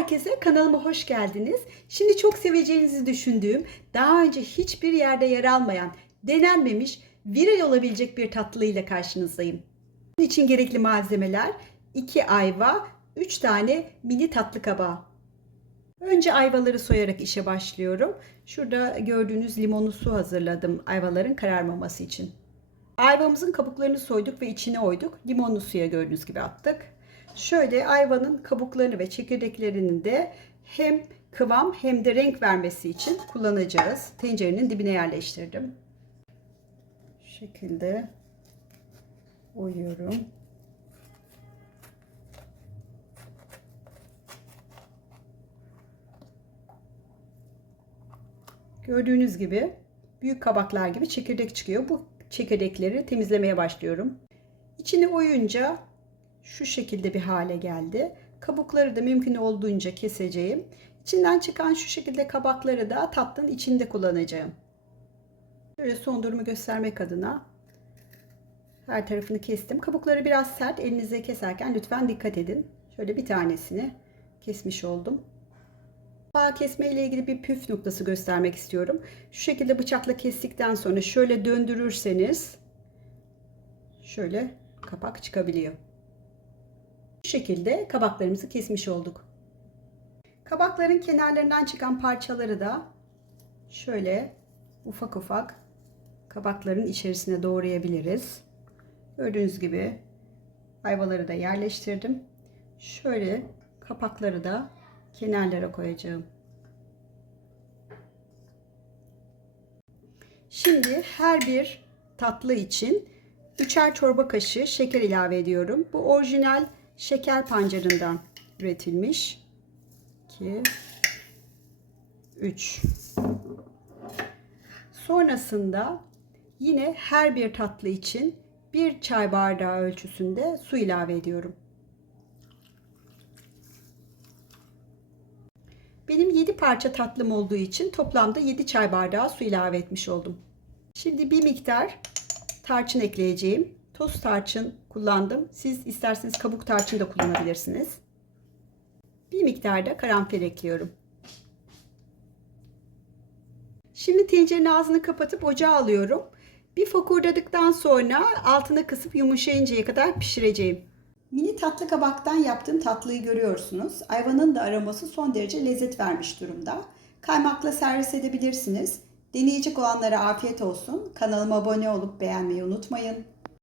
herkese kanalıma hoş geldiniz. Şimdi çok seveceğinizi düşündüğüm, daha önce hiçbir yerde yer almayan, denenmemiş, viral olabilecek bir tatlıyla karşınızdayım. Bunun için gerekli malzemeler 2 ayva, 3 tane mini tatlı kabağı. Önce ayvaları soyarak işe başlıyorum. Şurada gördüğünüz limonlu su hazırladım ayvaların kararmaması için. Ayvamızın kabuklarını soyduk ve içine oyduk. Limonlu suya gördüğünüz gibi attık. Şöyle ayvanın kabuklarını ve çekirdeklerini de hem kıvam hem de renk vermesi için kullanacağız. Tencerenin dibine yerleştirdim. Şu şekilde oyuyorum. Gördüğünüz gibi büyük kabaklar gibi çekirdek çıkıyor. Bu çekirdekleri temizlemeye başlıyorum. İçini oyunca şu şekilde bir hale geldi. Kabukları da mümkün olduğunca keseceğim. İçinden çıkan şu şekilde kabakları da tatlının içinde kullanacağım. Şöyle son durumu göstermek adına her tarafını kestim. Kabukları biraz sert. Elinize keserken lütfen dikkat edin. Şöyle bir tanesini kesmiş oldum. Bağ kesme ile ilgili bir püf noktası göstermek istiyorum. Şu şekilde bıçakla kestikten sonra şöyle döndürürseniz şöyle kapak çıkabiliyor. Şekilde kabaklarımızı kesmiş olduk. Kabakların kenarlarından çıkan parçaları da şöyle ufak ufak kabakların içerisine doğrayabiliriz. Gördüğünüz gibi ayvaları da yerleştirdim. Şöyle kapakları da kenarlara koyacağım. Şimdi her bir tatlı için üçer çorba kaşığı şeker ilave ediyorum. Bu orijinal şeker pancarından üretilmiş. 2 3 Sonrasında yine her bir tatlı için bir çay bardağı ölçüsünde su ilave ediyorum. Benim 7 parça tatlım olduğu için toplamda 7 çay bardağı su ilave etmiş oldum. Şimdi bir miktar tarçın ekleyeceğim. Toz tarçın kullandım. Siz isterseniz kabuk tarçın da kullanabilirsiniz. Bir miktar da karanfil ekliyorum. Şimdi tencerenin ağzını kapatıp ocağa alıyorum. Bir fokurdadıktan sonra altını kısıp yumuşayıncaya kadar pişireceğim. Mini tatlı kabaktan yaptığım tatlıyı görüyorsunuz. Ayvanın da aroması son derece lezzet vermiş durumda. Kaymakla servis edebilirsiniz. Deneyecek olanlara afiyet olsun. Kanalıma abone olup beğenmeyi unutmayın.